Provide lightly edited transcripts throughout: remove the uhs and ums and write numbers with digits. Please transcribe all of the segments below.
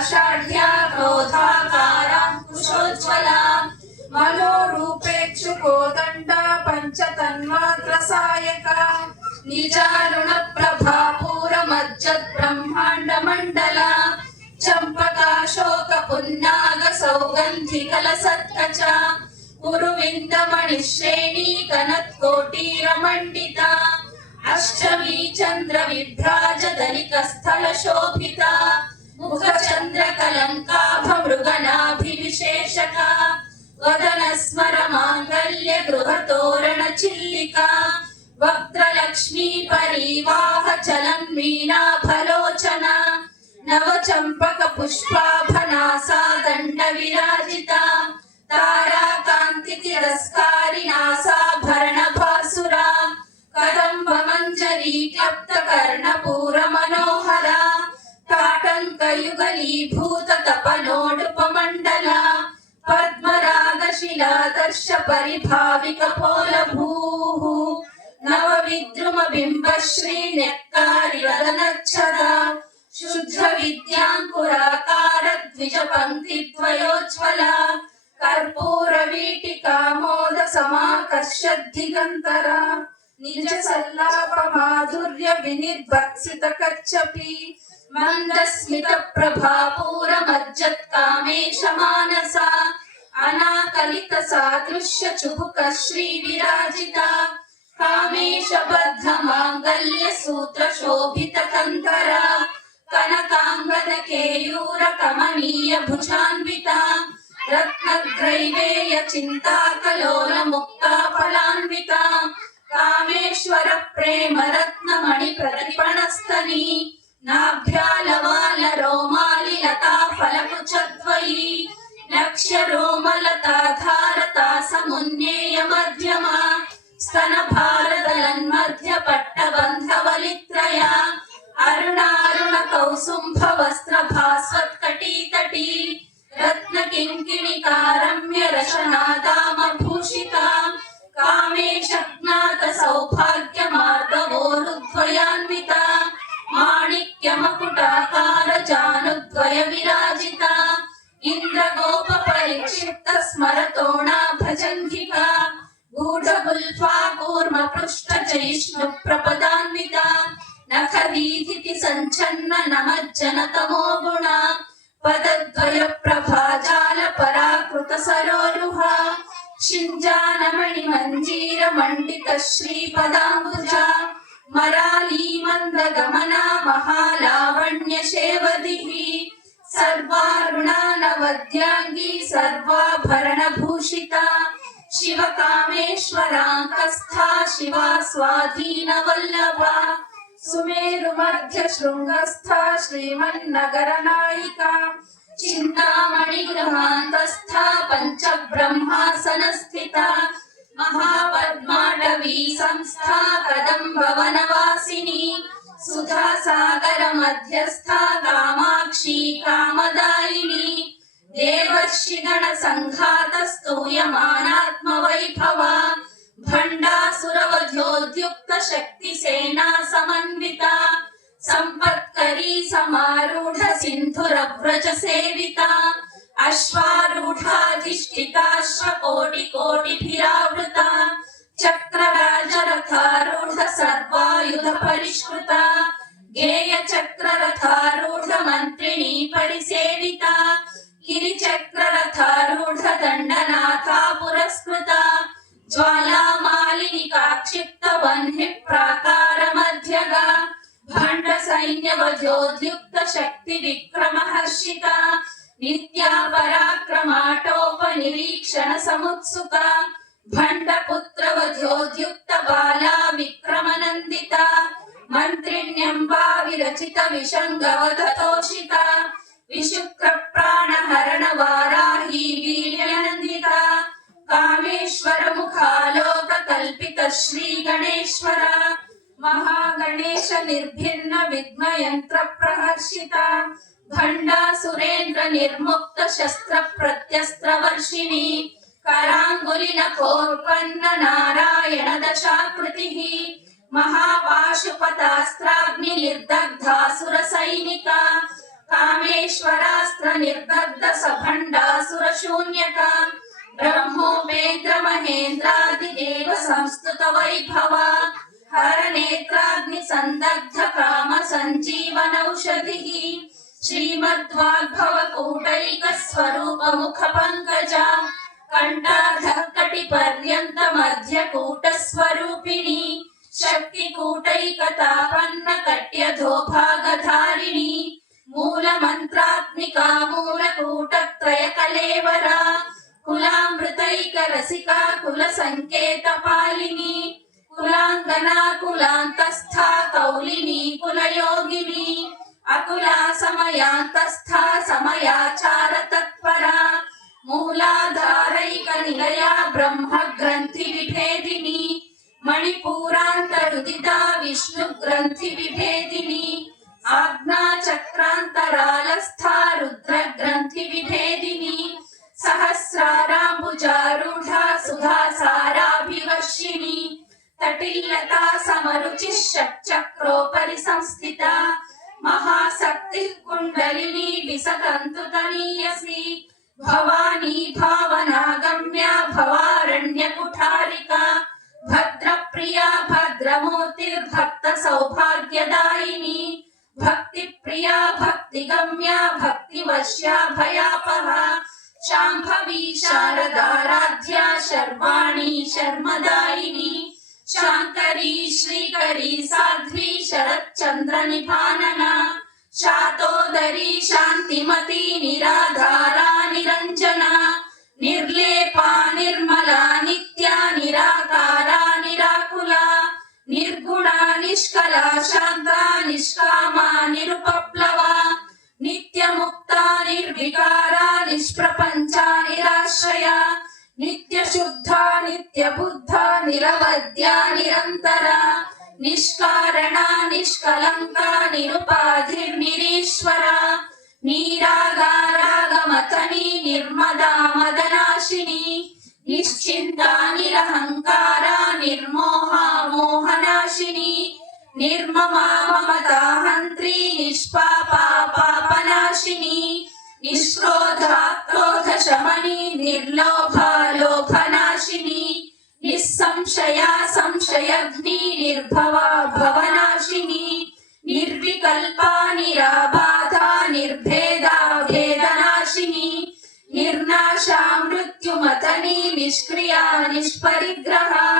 पाषाढ्या क्रोधाकाराङ्कुशोज्ज्वला मनोरूपेक्षुकोदण्डा पञ्चतन्मात्रसायका निजारुणप्रभापूरमज्जद्ब्रह्माण्डमण्डला चम्पकाशोकपुन्नाग सौगन्धिकलसत्कचा कुरुविन्दमणिश्रेणी कनत्कोटीरमण्डिता अष्टमी चन्द्रविभ्राजदलिकस्थलशोभिता मुखचन्द्रकलङ्काभमृगनाभिविशेषका वदनस्मरमाङ्गल्य गृहतोरणचिल्लिका वक्त्रलक्ष्मी परिवाहचलं मीनाफलोचना नवचम्पकपुष्पाभनासा दण्डविराजिता ताराकान्तितिरस्कारिणासाभरणभासुरा कदम्बमञ्जरी क्लप्तकर्णपूरमनोहरा ताटङ्कयुगलीभूततपनोडुपमण्डला पद्मरागशिलादर्श परिभाविकपोलभूः नवविद्रुमबिम्बश्रीन्यक्कारिवदनच्छदा शुद्धविद्याङ्कुराकार द्विजपङ्क्तिद्वयोज्ज्वला कर्पूरवीटिकामोदसमाकर्षद्दिगन्तरा निजसल्लापमाधुर्य विनिर्भत्सितकच्छपि मन्दस्मितप्रभापूरमज्जत्कामेशमानसा अनाकलितसादृश्य चुबुकश्रीविराजिता कामेशबद्धमाङ्गल्यसूत्रशोभितकन्तरा कनकाङ्गदकेयूरकमनीयभुजान्विता रत्नग्रैवेयचिन्ताकलोलमुक्ताफलान्विता कामेश्वरप्रेमरत्नमणिप्रतिपणस्तनी नाभ्यालवालरोमालिलताफलकुचद्वयी लक्ष्यरोमलताधारता समुन्नेयमध्यमा स्तनभारदलन्मध्यपट्टबन्धवलित्रया अरुणारुणकौसुम्भवस्त्रभास्वत्कटीतटी रत्नकिङ्किणिकारम्यरशनादामभूषिता कामेशज्ञातसौभाग्यमार्गवोरुद्वयान्विता माणिक्यमकुटाकारजानुद्वयविराजिता इन्द्रगोपपरिक्षिप्तस्मरतोणाभजङ्घिका गूढगुल्फा कूर्मपृष्ठजैष्णुप्रपदान्विता नखदीधिति सञ्छन्न नमज्जनतमो गुणा पदद्वयप्रभाजालपराकृतसरोरुहा शिञ्जानमणिमञ्जीरमण्डितश्रीपदाम्बुजा मरालीमन्दगमना महालावण्यशेवदिः सर्वारुणानवद्याङ्गी सर्वाभरणभूषिता शिवकामेश्वराङ्कस्था शिवा स्वाधीनवल्लभा सुमेरुमध्यशृङ्गस्था श्रीमन्नगरनायिका चिन्तामणिगृहान्तस्था पञ्चब्रह्मासनस्थिता महापद्माटवी संस्था कदम्बवनवासिनी सुधासागरमध्यस्था कामाक्षी कामदायिनी देवर्षिगणसङ्घातस्तूयमानात्मवैभवा भण्डासुरवध्योद्युक्त शक्तिसेना समन्विता सम्पत्करी समारूढ सिन्धुरव्रज सेविता अश्वारूढाधिष्ठिताश्वकोटिकोटिभिरावृता चक्रराजरथारूढ सर्वायुध परिष्कृता गेयचक्ररथारूढ मन्त्रिणी परिसेविता गिरिचक्ररथारूढ दण्डनाथा पुरस्कृता ज्वालामालिनिका क्षिप्त वह्निः प्राकारमध्यगा भण्ड सैन्यवधोद्युक्त शक्ति विक्रमहर्षिता नित्या पराक्रमाटोपनिरीक्षण समुत्सुका भण्ड पुत्रवधोद्युक्त बाला विक्रमनन्दिता मन्त्रिण्यम्बा विरचित विशङ्गवधतोषिता विशुक्र प्राणहरण वाराही वीर्यनन्दिता कामेश्वर मुखालोक कल्पित श्री गणेश्वर महागणेश निर्भिन्न विघ्नयंत्र प्रहर्षिता भण्डासुरेन्द्र निर्मुक्त शस्त्र प्रत्यस्त्र वर्षिणी करांगुलिन कोर्पन्न नारायण दशाकृतिः महापाशुपतास्त्राग्नि निर्दग्धासुर सैनिका कामेश्वरास्त्र सर्वास्त्र निर्दग्ध सभण्डासुर शून्यका ब्रह्मोपेन्द्र महेन्द्रादिदेव संस्तुत वैभव हर नेत्राग्नि संदग्ध काम संजीवन औषधिः श्रीमद्वाग्भव कूटैक स्वरूप मुख पंकजा कंठाधकटि पर्यंत मध्य कूट स्वरूपिणी शक्ति कूटैकतापन्न कट्यधोभागधारिणी मूल मंत्रात्मिका मूल कूटत्रय कलेवरा कुलामृतैक रसिका कुल संकेत पालिनी कुलांगना कुलांतस्था कौलिनी कुलयोगिनी अकुला समयांतस्था समयाचार तत्परा मूलाधारैक निलया ब्रह्म ग्रंथि विभेदिनी मणिपूरांतरुदिता विष्णु ग्रंथि विभेदिनी आज्ञा चक्रांतरालस्था रुद्र ग्रंथि विभेदिनी सहस्राराम्बुजारूढ़ा सुधा साराभिवर्षिणी तटिल्लता समरुचिः षट्चक्रोपरि संस्थिता महाशक्ति कुंडलिनी विसतंतु तनीयसी भवानी भावनागम्या भवारण्य कुठारिका भद्रप्रिया भद्रमूर्तिर्भक्त सौभाग्यदायिनी भक्ति प्रिया भक्तिगम्या भक्तिवश्या भयापहा शांभवी शारदाराध्या शर्वाणी शर्मदायिनी शांकरी श्रीकरी साध्वी शरच्चंद्र निभानना शातोदरी शांतिमती निराधारा निरंजना निर्लेपा निर्मला नित्या निराकारा निराकुला निर्गुणा निष्कला शांता निष्कामा निरुपप्लवा नित्यमुक्ता निर्विकारा निष्प्रपंचा निराश्रया नित्य शुद्धा नित्य बुद्धा निरवद्या निरंतरा निष्कारणा निष्कलंका निरुपाधिर्निरीश्वरा नीरागारागमतनी निर्मदा मदनाशिनी निश्चिन्ता निरहंकारा निर्मोहा मोहनाशिनी निर्ममा ममता हंत्री निष्पापा पापनाशिनी निष्क्रोधा क्रोध शमनी निर्लोभा लोभनाशिनी निस्संशया संशयग्नि निर्भवा भवनाशिनी निर्विकल्पा निराबाधा निर्भेदा भेदनाशिनी निर्नाशा मृत्युमतनी निष्क्रिया निष्परिग्रहा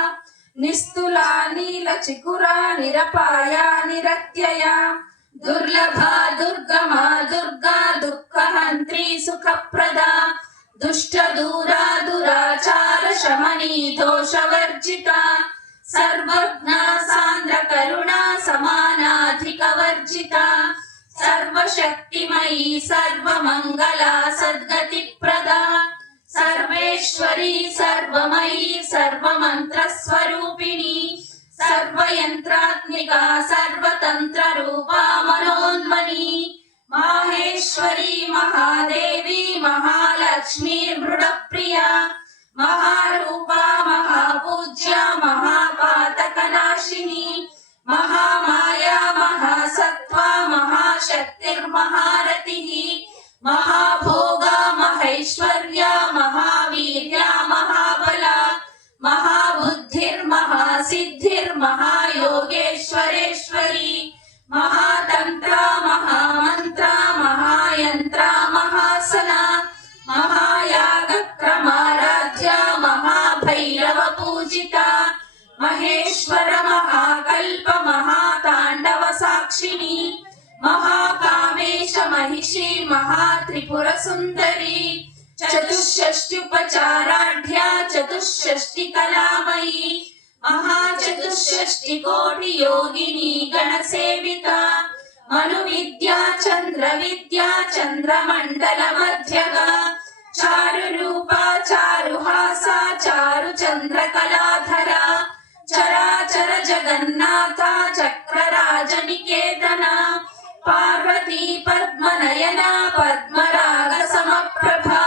निस्तुला नीलचिकुरा निरपाया निरत्यया दुर्लभा दुर्गमा दुर्गा दुःखहन्त्री सुखप्रदा दुष्ट दूरा दुराचार शमनी दोषवर्जिता सर्वज्ञा सान्द्र करुणा समानाधिक वर्जिता सर्वशक्तिमयी सर्वमंगला सद्गतिप्रदा सर्वेश्वरी सर्वमयी सर्वमंत्र स्वरूपिणी सर्वयंत्रात्मिका सर्वतंत्र रूपा मनोन्मनी माहेश्वरी महादेवी महालक्ष्मी मृडप्रिया महारूपा महापूज्या महापातकनाशिनी महामाया महासत्त्वा महाशक्तिर्महारतिः महाभोगा महेश्वर्या महावीर्या महाबला महाबुद्धिर्महासिद्धिर्महायोगेश्वरेश्वरी महातंत्रा महामंत्रा महायंत्रा महासना महायागक्रमाराध्या महाभैरव पूजिता महेश्वर महाकल्प महातांडव साक्षिणी महाकामेश महिषी महात्रिपुर सुंदरी चतुष्षष्ट्युपचाराढ्या चतुष्षष्टि कलामयी महाचतुष्षष्टि कोटि योगिनी गणसेविता मनुविद्या चंद्र विद्या चंद्रमंडल मध्यगा चारुरूपा चारुहासा चारु चंद्र कलाधरा चराचर जगन्नाथा चक्रराज निकेतना पार्वती पद्मनयना पद्मराग समप्रभा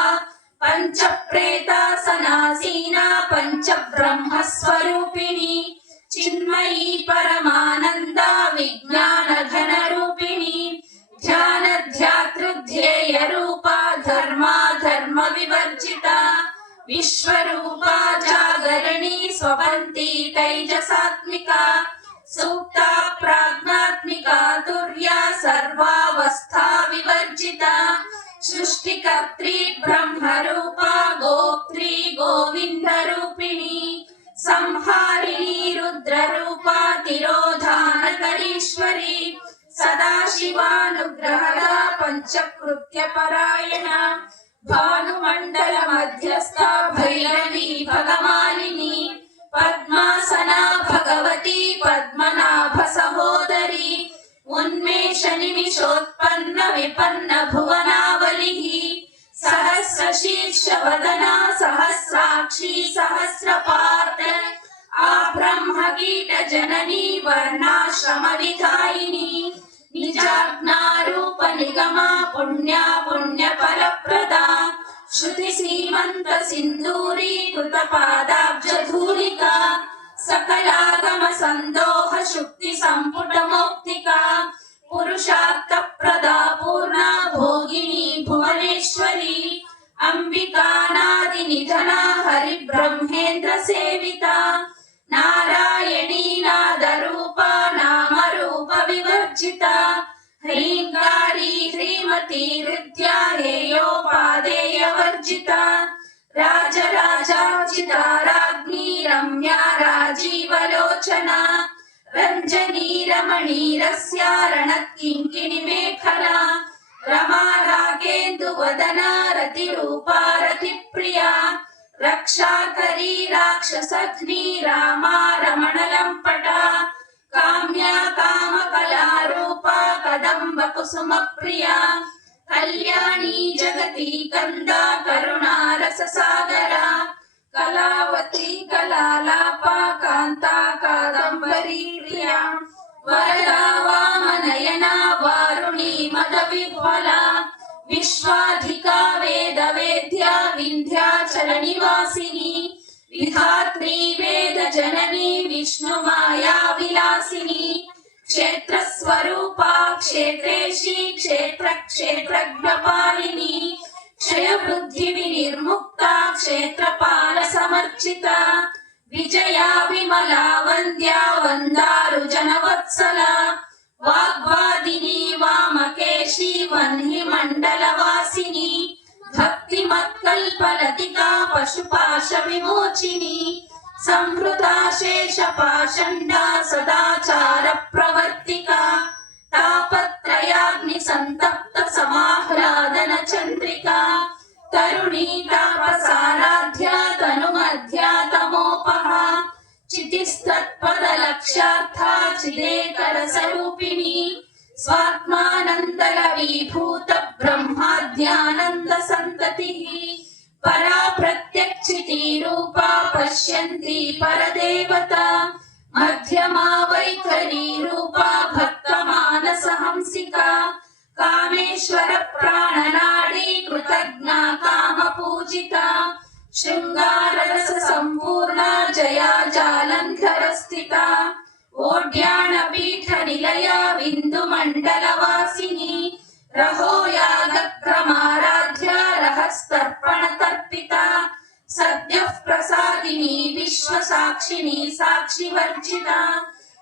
पंच प्रेतासनासीना पंच ब्रह्म स्वरूपिणी चिन्मयी परमानंदा विज्ञान घन रूपिणी ध्यान ध्यातृ ध्येय रूपा ధర్మ వివర్జిత విశ్వరూపా జాగరణి స్వవంతి తైజసాత్మిక సూక్త ప్రాజ్ఞాత్మిక తుర్య సర్వావస్థా వివర్జిత సృష్టికర్త్రి బ్రహ్మరూపా గోప్త్రి గోవింద రూపిణి సంహారిణి రుద్రరూపా తిరోధానకరీశ్వరి సదాశివానుగ్రహద పంచకృత్య పరాయణ భానుమండల మధ్యస్థ భైరవి భగమాలిని పద్మాసన భగవతి పద్మనాభ సహోదరి ఉన్మేష నిమిషోత్పన్న విపన్న భువనావలి సహస్ర శీర్ష వదన సహస్రాక్షి సహస్రపాత ఆ బ్రహ్మ కీట జనని వర్ణాశ్రమ విధాయిని నిజాజ్ఞారూప నిగమ పుణ్య ఫలప్రద శృతి సీమంత సింధూరీ కృత పాదాబ్జ ధూళిక సకలాగమ సందోహ శుక్తి సంపుట మౌక్తిక పురుషార్థ ప్రదా పూర్ణ భోగిని భువనేశ్వరి అంబికానాది నిధన హరి బ్రహ్మేంద్ర సేవిత నారాయణీ నాద రూప నామ రూప వివర్జిత హ్రీంకారీ శ్రీమతి హృద్యా హేయోపాదేయ వర్జిత రాజరాజార్చిత రాజ్ఞీ రమ్యా రాజీవలోచన రంజనీ రమణీరస్య రణత్కింకిణి మేఖలా రమా రాగేందు వదన రతి రూపా రతి ప్రియా రక్షాకరీ రాక్షసఘ్ని రామా రమణ లంపట కామ్యా కామ కళారూపా కదంబ కుసుమ ప్రియా కళ్యాణీ జగతి కంద కరుణా రస సాగర కళావతి కళాలాప కాంతా కాదంబరీ ప్రియా వరదా వామనయన వారుణి మద విహ్వల విశ్వాధికా వేద వేద్య వింధ్యాచల నివాసిని విధాత్రీ వేద జనని విష్ణు మాయా విలాసిని క్షేత్ర స్వరూపా క్షేత్రేషి క్షేత్ర క్షేత్రజ్ఞపాలిని క్షయ వృద్ధి వినిర్ముక్త క్షేత్రపాల సమర్చిత విజయా విమలా వంద్యా వందారు జనవత్సల వాగ్వాదిని వామకేశి వన్హి మండల వాసిని భక్తి మత్కల్పలతికా పశుపాశ విమోచిని సంహృతా శేష పాషండ సదాచార ప్రవర్తిక తాపత్రయాగ్ని సంతప్త సమాహ్లాదన చంద్రిక తరుణీ తాపసారాధ్య తను మధ్యా తమోపహ చితిస్తత్పద లక్ష్యార్థ చిదేకర స్వరూపిణి స్వాత్మానందల విభూత బ్రహ్మాద్యానంద సంతతి పరా ప్రత్యక్షితి రూపా పశ్యంతి పరదేవత మధ్యమా వైఖరీ రూపా భక్త మానస హంసిక కామేశ్వర ప్రాణనాడీ కృతజ్ఞ కామ పూజిత శృంగార రస సంపూర్ణ జయా జాలంధర స్థిత ఓడ్యాణ పీఠ నిలయ విందు మండల వాసిని రహోయాగ క్రమారాధ్య రహస్తర్పణ తర్పిత సద్య ప్రసాదిని విశ్వ సాక్షిని సాక్షి వర్జిత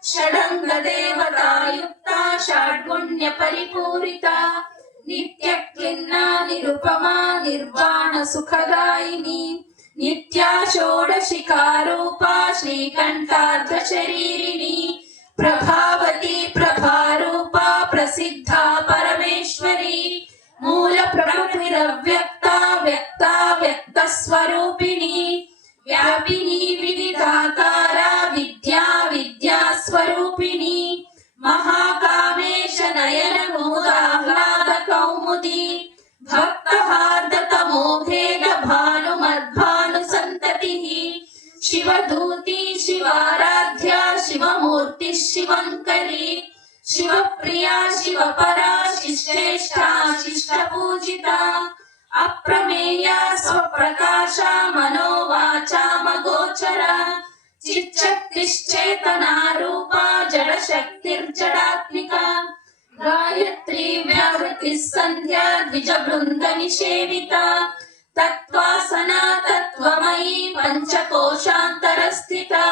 షడంగ దేవతాయుక్త షడ్గుణ్య పరిపూరిత నిత్య క్లిన్న నిరుపమా నిర్వాణ సుఖదాయిని నిత్యా షోడశికారూపా శ్రీకంఠార్ధ శరీరిణి ప్రభావతి ప్రభారూపా ప్రసిద్ధ పరమేశ్వరి మూల ప్రకృతిరవ్యక్త వ్యక్త వ్యక్త స్వరూపిణి వ్యాపిని వివిధాకార విద్యా విద్యా స్వరూపిణి మహాకామేశ నయన మోదాహ్లాద కౌముది భక్తహార్దత మోఘేద భాను మద్భాను సంతతి శివదూతి శివారాధ్య శివమూర్తి శివంకరి శివప్రియా శివపరా శిష్టేష్టా శిష్ట పూజిత అప్రమేయ స్వప్రకాశ మనోవాచామగోచర చిచ్చక్తిశ్చేతనా రూపా జడ శక్తిర్జడాత్మిక गायत्री व्याहृतिः सन्ध्या द्विजवृन्द निषेविता तत्त्वासना तत्त्वमयी पञ्चकोशान्तरस्थिता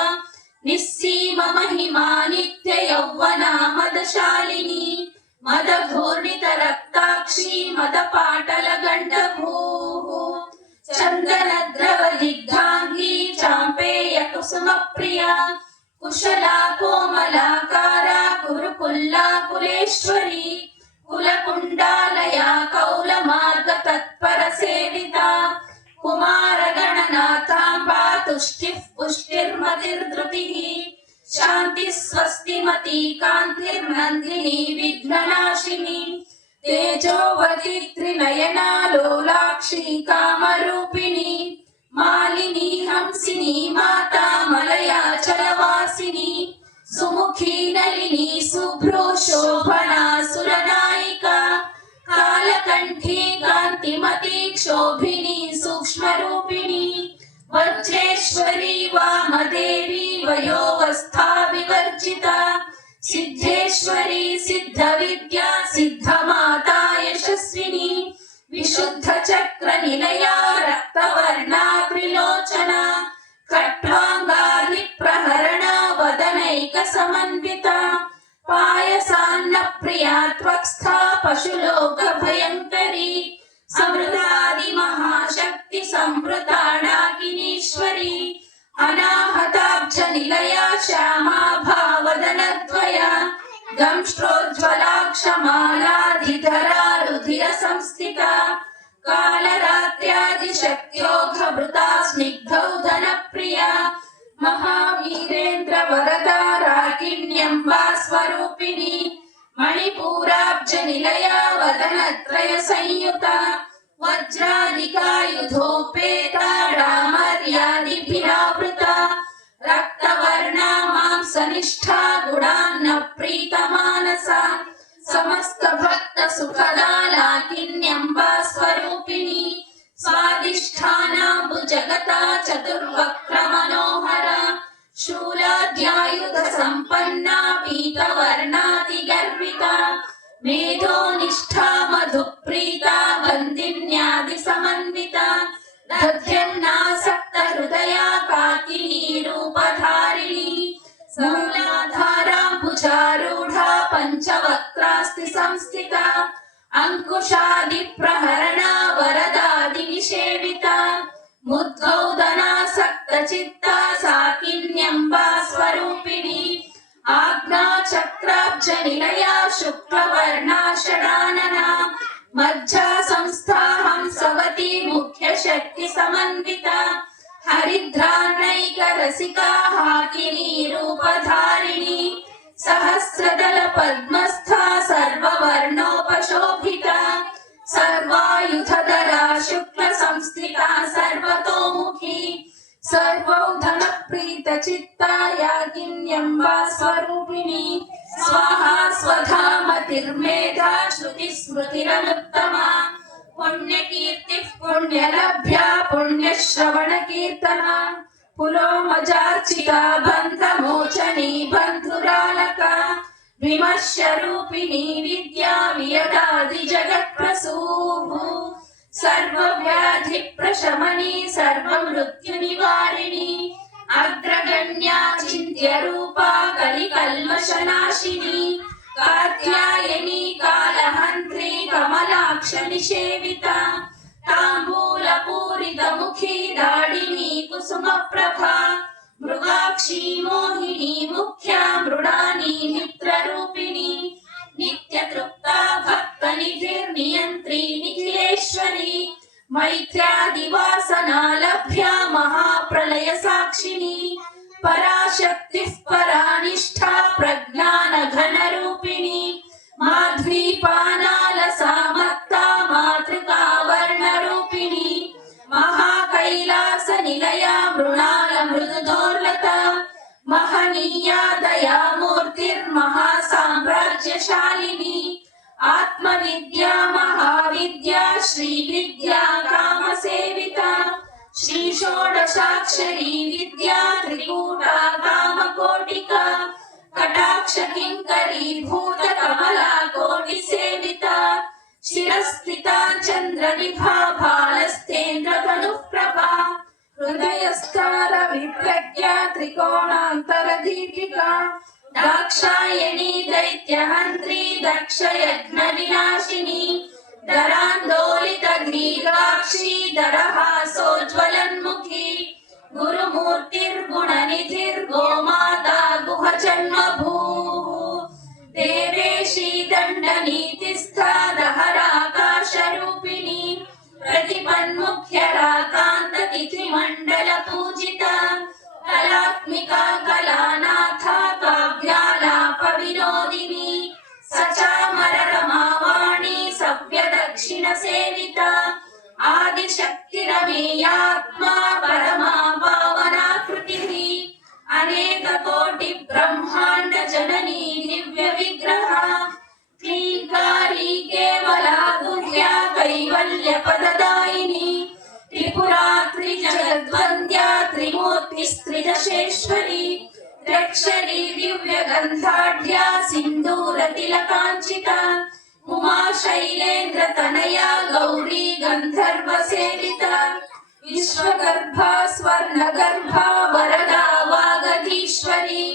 निस्सीम महिमा नित्य यौवना मदशालिनी मदघूर्णितरक्ताक्षी मदपाटलगण्डभूः चन्दनद्रवदिग्धाङ्गी चाम्पेय कुसुमप्रिया कुशला कोमलाकारा कुरुकुल्ला कुलेश्वरी कुलकुण्डालया कौलमार्गतत्परसेविता कुमारगणनाथाम्बा तुष्टिः पुष्टिर्मतिर्धृतिः शान्तिः स्वस्तिमती कान्तिर्नन्दिनी विघ्ननाशिनी तेजोवती त्रिनयना लोलाक्षी कामरूपिणी मालिनी हंसिनी माता मलयाचलवासिनी सुमुखी नलिनी शुभ्रो शोभना सुरनायिका कालकण्ठी कान्तिमती क्षोभिनी सूक्ष्मरूपिणी वज्रेश्वरी वामदेवी वयोवस्था विवर्जिता सिद्धेश्वरी सिद्धविद्या सिद्धमाता यशस्विनी विशुद्धचक्रनिलया रक्तवर्णा त्रिलोचना खट्वाङ्गादिप्रहरणा वदनैकसमन्विता पायसान्नप्रिया त्वक्स्था पशुलोकभयङ्करी समृद्धादिमहाशक्ति संवृता डाकिनीश्वरी अनाहताब्जनिलया श्यामा भावदनद्वया दंष्ट्रोज्ज्वलाक्षमालाधिधरा रुधिरसंस्थिता कालरात्र्यादिशक्त्योघभृता स्निग्धौधनप्रिया महावीरेन्द्रवरदा राकिण्यम्बा स्वरूपिणी मणिपूराब्जनिलया वदनत्रयसंयुता वज्रादिकायुधोपेता डामर्यादिभिरावृता रक्तवर्णा मांसनिष्ठा गुणान्न प्रीतमानसा समस्त भक्त सुखदा लाकिन्यम्बा स्वरूपिणी स्वादिष्ठानाम्बुजगता चतुर्वक्त्र मनोहरा शूलाद्यायुध संपन्ना पीतवर्णातिगर्विता मेधोनिष्ठा मधुप्रीता बन्दिन्यादि समन्विता दध्यन्नासक्त हृदया काकिनी रूपधारिणी मूलाधाराम्बुजारूढा पञ्चवक्त्रास्ति संस्थिता अंकुशादिप्रहरणा वरदादिनिषेविता मुद्गौदनासक्तचित्ता साकिन्यम्बा स्वरूपिणी आज्ञाचक्राब्जनिलया शुक्लवर्णा षडानना मज्जा संस्था हंसवती मुख्यशक्ति समन्विता हरिद्रानैकरसिका हाकिनी रूपधारिणी सहस्रदल पद्मस्था सर्ववर्णोपशोभिता सर्वायुधधरा शुक्ल संस्थिता सर्वतोमुखी सर्वौधनप्रीतचित्ता याकिन्यम्बा स्वरूपिणी स्वाहा स्वधा मतिर्मेधा श्रुतिस्मृतिरनुत्तमा पुण्यकीर्तिः पुण्यलभ्या पुण्यश्रवणकीर्तना पुलोमजार्चिता बन्धमोचनी बन्धुरालका विमर्शरूपिणी विद्या वियदादि जगत्प्रसूः सर्वव्याधिप्रशमनी सर्वमृत्युनिवारिणी अग्रगण्या चिन्त्यरूपा कलिकल्मषनाशिनी कात्यायनी कालहन्त्री कमलाक्षनिषेविता ताम्बूलपूरितमुखी दाडिनी कुसुमप्रभा मृगाक्षी मोहिनी मुख्या मृडानी मित्ररूपिणी नित्यतृप्ता भक्तनिधिर्नियन्त्री निखिलेश्वरी मैत्र्यादिवासना लभ्या महाप्रलय साक्षिणी पराशक्तिः परानिष्ठा प्रज्ञानघनरूपिणी माध्वीपानालसामत्ता मातृकावर्णरूपिणी महाकैलासनिलया मृणालमृदुदोर्लता महनीया दयामूर्तिर्महासाम्राज्यशालिनी आत्मविद्या महाविद्या श्रीविद्या कामसेविता श्रीषोडशाक्षरी विद्या त्रिकूटा कामकोटिका कटाक्ष किङ्करीभूत कमला कोटि सेविता शिरस्थिता चन्द्रनिभा भालस्तेन्द्र तनुप्रभा हृदयस्तार विप्रज्ञा त्रिकोणान्तर दीपिका दाक्षायणी दैत्यहन्त्री दक्षयज्ञ विनाशिनी दरान्दोलित ग्रीवाक्षी दरहासोज्ज्वलन्मुखी गुरुमूर्तिर्गुणनिधिर्गोमाता गुहजन्मभूः देवेशी दण्डनीतिस्था दहराकाशरूपिणी प्रतिपन्मुख्यराकान्ततिथिमण्डलपूजिता कलात्मिका कलानाथा काव्यालापविनोदिनी सचामर रमावाणी सव्यदक्षिण सेविता आदिशक्तिरमेयात्मा परमा पावनाकृतिः अनेक कोटि ब्रह्माण्ड जननी दिव्य विग्रह क्लींकारी केवला गुह्या कैवल्य पददायिनी त्रिपुरा त्रिजगद्वन्द्या त्रिमूर्तिस्त्रिदशेश्वरी त्र्यक्षरी दिव्य गन्धाढ्या सिन्दूर तिलकाञ्चिता उमा शैलेन्द्र तनया गौरी गन्धर्व सेविता विश्वगर्भा स्वर्णगर्भा वरदा वागधीश्वरी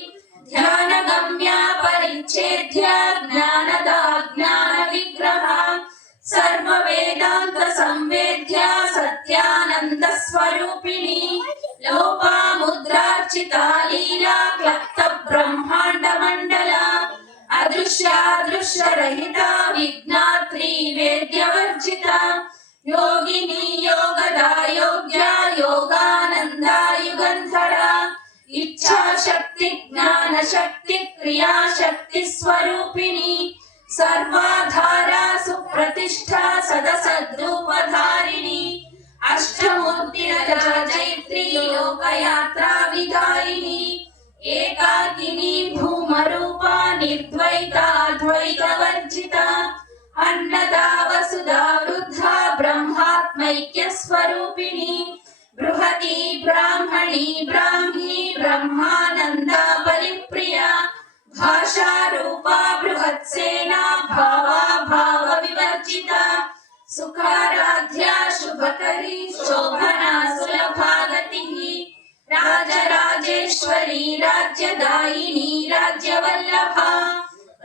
ध्यानगम्या परिच्छेद्या ज्ञानदा ज्ञान विग्रहा सर्ववेदान्त संवेद्या सत्यानन्द स्वरूपिणी लोपामुद्रार्चिता लीला क्लप्त ब्रह्माण्ड मण्डला अदृश्यादृश्य रहिता विज्ञात्री वेद्यवर्जिता योगिनी योगदा योग्या योगानन्दा युगन्धरा इच्छा शक्ति ज्ञान शक्ति क्रिया शक्ति स्वरूपिणी सर्वाधारा सुप्रतिष्ठा सदसद्रूपधारिणी अष्टमूर्तिरजा जैत्री लोकयात्रा विधायिनी एकाकिनी भूमरूपा निर्द्वैता द्वैतवर्जिता अन्नदा वसुधा वृद्धा ब्रह्मात्मैक्य स्वरूपिणी बृहती ब्राह्मणी ब्राह्मी ब्रह्मानन्दा बलिप्रिया भाषा रूपा बृहत्सेना भावा भाव विवर्जिता सुखाराध्या शुभकरी शोभना सुलभागतिः राजराजेश्वरी राज्यदायिनी राज्यवल्लभा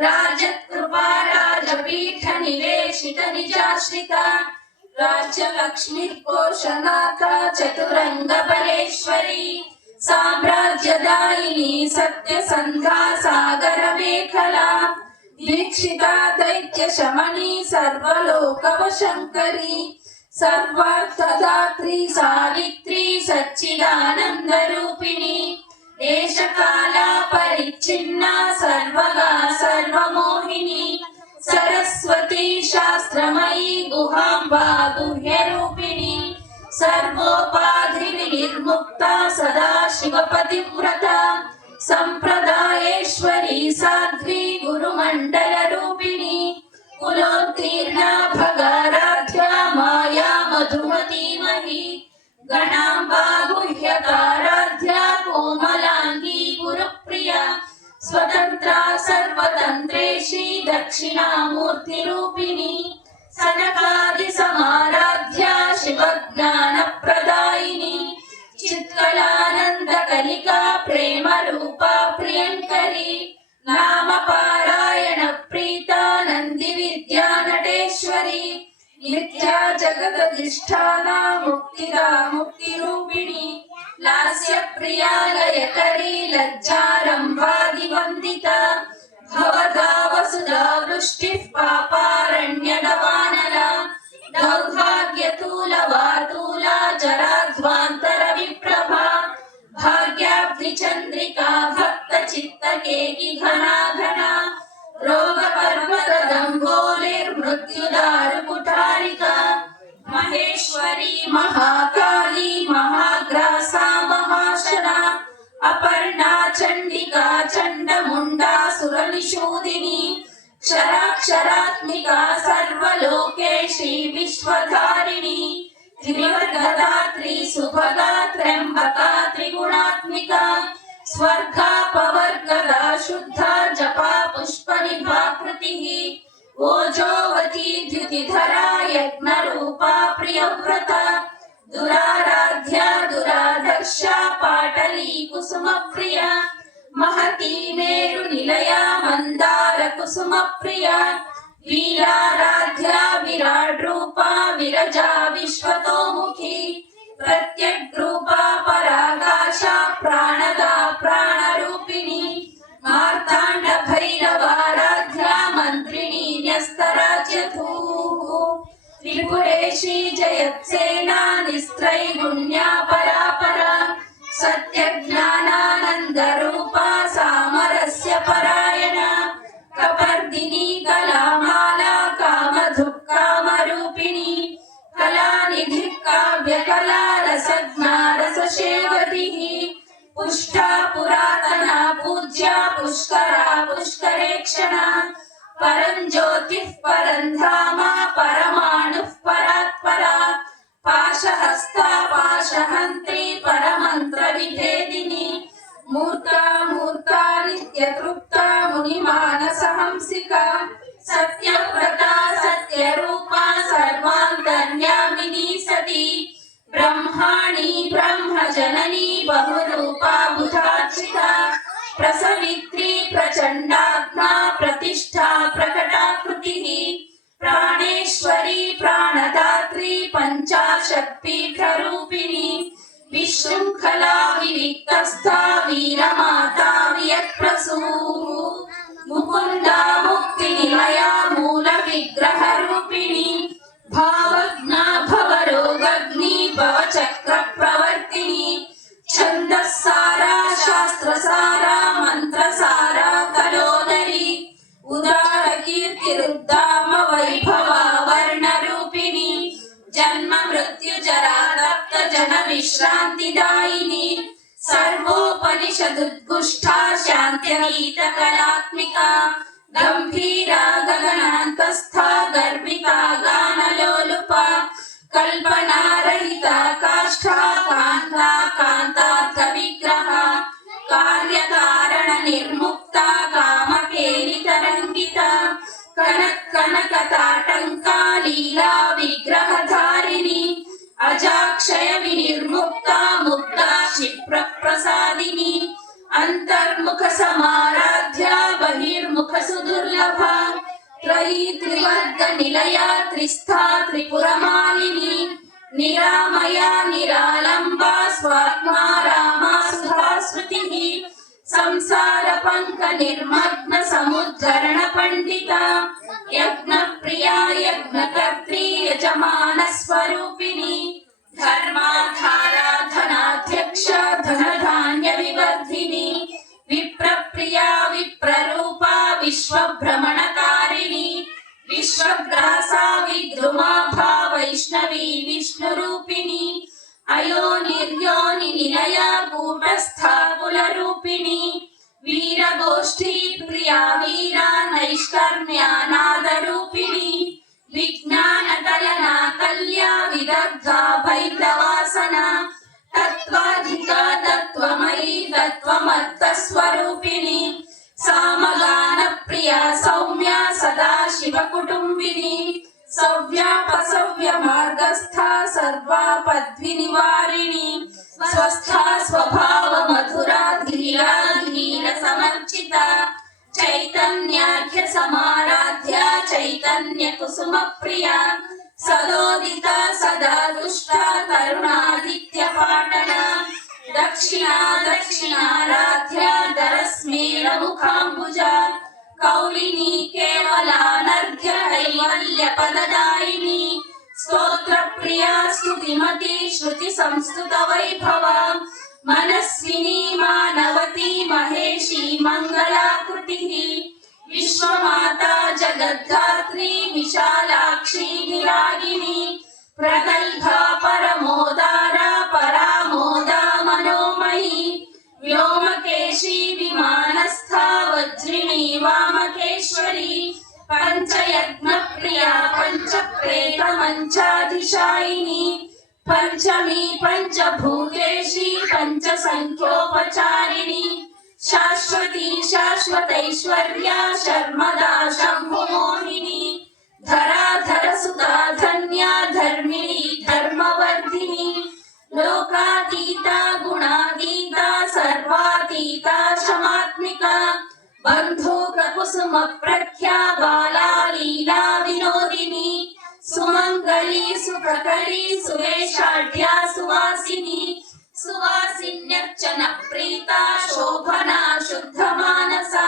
राजकृपा राजपीठ निवेशित निजाश्रिता राज्यलक्ष्मी कोशनाथा चतुरंग बलेश्वरी साम्राज्यदायिनी सत्यसन्धा सागर मेखला दीक्षिता दैत्य शमनी सर्वलोकवशङ्करी सर्वार्थदात्री सावित्री सच्चिदानंद रूपिणी देशकाला परिच्छिन्ना सर्वगा सर्वमोहिनी सरस्वती शास्त्रमयी गुहाम्बा गुह्यरूपिणी सर्वोपाधि विनिर्मुक्ता सदा शिवपतिव्रता संप्रदायेश्वरी साध्वी गुरुमण्डल रूपिणी कुलोत्तीर्णा भगाराध्या माया मधुमती मही गणाम्बा गुह्यकाराध्या कोमलांगी गुरुप्रिया स्वतंत्रा सर्वतंत्रेशी दक्षिणामूर्ति रूपिणी सनकादि समाराध्या शिवज्ञान प्रदायिनी चित्कलानंद कलिका प्रेम रूपा प्रियंकरी नाम पारायण प्रीता नंदी विद्या नटेश्वरी नित्या जगदधिष्ठाना मुक्तिदा मुक्ति रूपिणी लास्य प्रिया लयकरी लज्जारंभादिवंदिता भवदा वसुधा वृष्टिः पापारण्यदवानला दौर्भाग्यतूलवातूला जराध्वान्तर विप्रभा भाग्याब्धिचन्द्रिका भक्तचित्तकेकि घना घना रोगपर्वतदम्बोलिर्मृत्युदारुकुठारिका महेश्वरी महाकाली महाग्रासा महाशना अपर्णा चण्डिका चण्डमुण्डा सुरनिषूदिनी क्षराक्षरात्मिका सर्वलोकेशी विश्वधारिणी त्रिवर्गदा त्रिसुभगा त्र्यम्बका त्रिगुणात्मिका स्वर्गापवर्गदा शुद्धा जपा पुष्पनिभाकृतिः ओजोवती द्युतिधरा यज्ञरूपा प्रियव्रता दुराराध्या दुराधर्षा पाटली कुसुमप्रिया महती मेरुनिलया मंदार कुसुमप्रिया वीराराध्या विराट रूपा विरजा विश्वतोमुखी प्रत्यग्रूपा पराकाशा प्राणदा प्राणरूपिणी मार्ताण्ड भैरवाराध्या मंत्रिणी न्यस्तराज्यधूः त्रिपुरेशी जयत्सेना निस्त्रैगुण्या परापरा सत्यज्ञानानन्दरूपा सामरस्य परायणा कपर्दिनी कलामाला कामधुक्कामरूपिणी कलानिधि काव्यकला रसज्ञा रससेवतिः पुष्टा पुरातना पूज्या पुष्करा पुष्करेक्षणा परं ज्योतिः परं धाम परमाणुः परात्परा पाशहस्ता पाशहन्त्री परमन्त्रविभेदिनी मूर्ता मूर्ता नित्यतृप्ता मुनिमानसहंसिका सत्यव्रता सत्यरूपा सर्वान्तर्यामिनी सती ब्रह्माणी ब्रह्मजननी बहुरूपा बुधार्चिता प्रसवित्री प्रचण्डात्मा प्रतिष्ठा प्रकटाकृतिः प्राणेश्वरी प्राणदात्री पञ्चाशत्पीठरूपिणी विशृङ्खला विविक्तस्था वीरमाता वियत्प्रसूः मुकुन्दा मुक्तिनिलया मूलविग्रहरूपिणी भावज्ञा भवरोगग्नि भवचक्रप्रवर्तिनी छन्दस्सारा शास्त्रसारा मन्त्रसारा कलोदरी उदारकीर्तिरुद्धाम वैभवा वर्णरूपिणी जन्म मृत्यु जरा तप्त जन विश्रान्तिदायिनी सर्वोपनिषदुद्गुष्टा शान्त्यगीतकलात्मिका गम्भीरा गगनान्तस्था गर्भिता गानलोलुपा कल्पनारहिता काष्ठा कान्ता कान्तार्थविग्रहा कार्यकारण निर्मुक्ता कामकेलितरङ्गिता कनकताटङ्का लीला विग्रहधारिणी अजाक्षय विनिर्मुक्ता मुक्ता क्षिप्रप्रसादिनी अंतर्मुख समाराध्या बहिर्मुख सुदुर्लभा त्रयी त्रिवर्ग निलया त्रिस्था त्रिपुरमालिनी निरामया निरालंबा स्वात्मा रामा सुधास्मृतिः संसार पंक निर्मग्न समुद्धरण पंडिता यज्ञ प्रिया यज्ञकर्त्री यजमान स्वरूपिणी धर्माधारा धनाध्यक्ष धनधान्य विवर्धिनी विप्रप्रिया विप्ररूपा विश्वभ्रमणकारिणी विश्वग्रासा विद्रुमाभा वैष्णवी विष्णुरूपिणी अयोनिर्योनि निलया कूटस्था कुलरूपिणी वीरगोष्ठी प्रिया वीरा नैष्कर्म्यानादरूपिणी विज्ञानकलना कल्या विदग्धा भैरवासना तत्त्वाधिका तत्त्वमयी तत्त्वमर्थस्वरूपिणी सामगान प्रिया सौम्या सदा शिवकुटुम्बिनी सव्यापसव्य मार्गस्था सर्वापद्विनिवारिणी स्वस्था स्वभाव मधुरा धीरा धीर समर्चिता चैतन्याख्य समाराध्या चैतन्य कुसुम प्रिया सदोदिता सदा दुष्टा तरुणादित्य पाटना दक्षिणा दक्षिणाराध्या दरस्मेर मुखाम्बुजा कौलिनी केवलानर्घ्य कैवल्य पददायिनी स्तोत्र प्रिया स्तुतिमती श्रुति संस्तुत वैभवा मनस्विनी मानवती महेशी मंगलाकृतिः विश्वमाता जगद्धात्री विशालाक्षी विरागिनी प्रगल्भा परमोदारा परामोदा मनोमयी व्योमकेशी विमानस्था वज्रिणी वामकेश्वरी पंचयज्ञ प्रिया पंचप्रेत मंचाधिशायिनी पंचमी पंचभूतेशी पंचसंख्योपचारिणी शाश्वती शाश्वतैश्वर्या शर्मदा शम्भुमोहिनी धराधर सुता धन्या धर्मिणी धर्मवर्धिनी लोकातीता गुणातीता सर्वातीता क्षमात्मिका बन्धुकुसुम प्रख्या बाला लीला विनोदिनी सुमंगली सुप्रकरी सुवेशाढ्या सुवासिनी सुवासिन्यर्चन प्रीता शोभना शुद्ध मानसा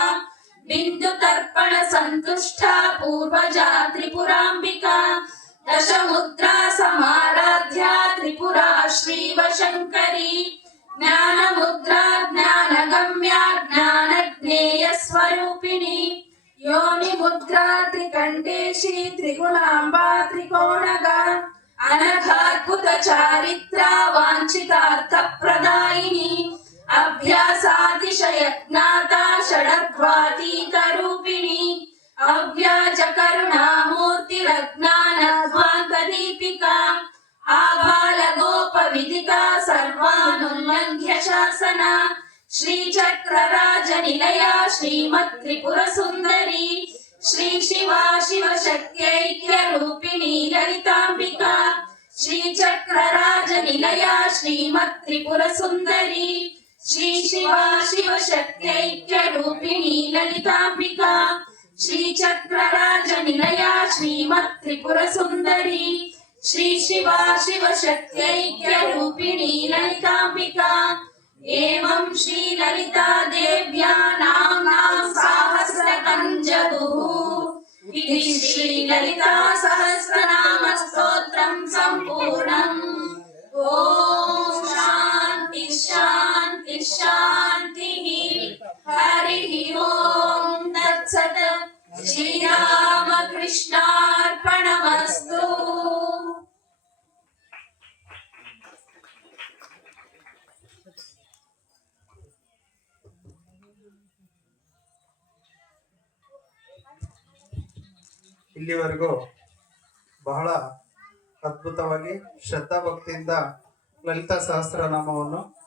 बिन्दुतर्पण संतुष्टा पूर्वजा त्रिपुराम्बिका दशमुद्रा समाराध्या त्रिपुरा श्रीवशङ्करी ज्ञानमुद्रा ज्ञानगम्या ज्ञानज्ञेय स्वरूपिणी योनिमुद्रा त्रिकण्ठेशी त्रिगुणाम्बा त्रिकोणगा अनघाद्भुत चारित्रा वाञ्छितार्थप्रदायिनी अभ्यासातिशयज्ञाता षडध्वातीतरूपिणी अव्याजकरुणामूर्तिरज्ञानध्वान्तदीपिका आबालगोपविदिता सर्वानुल्लङ्घ्य शासना श्रीचक्रराजनिलया श्रीमत्त्रिपुरसुन्दरी श्री शिवा शिवशक्त्यैक्यरूपिणी ललिताम्बिका श्रीचक्रराजनिलया श्रीमत्त्रिपुरसुन्दरी श्री शिवा शिवशक्त्यैक्यरूपिणी ललिताम्बिका श्रीचक्रराजनिलया श्रीमत्त्रिपुरसुन्दरी श्री शिवा शिवशक्त्यैक्यरूपिणी ललिताम्बिका एवं श्री ललिता देव्या नाम्नां साहस्रकं जगुः इति श्री ललिता सहस्रनाम स्तोत्रं सम्पूर्णम् ॐ शान्ति शान्ति शान्तिः हरिः ॐ तत्सत् श्रीरामकृष्णार्पणमस्तु। ಇಲ್ಲಿವರೆಗೂ ಬಹಳ ಅದ್ಭುತವಾಗಿ ಶ್ರದ್ಧಾ ಭಕ್ತಿಯಿಂದ ಲಲಿತಾ ಸಹಸ್ರನಾಮವನ್ನು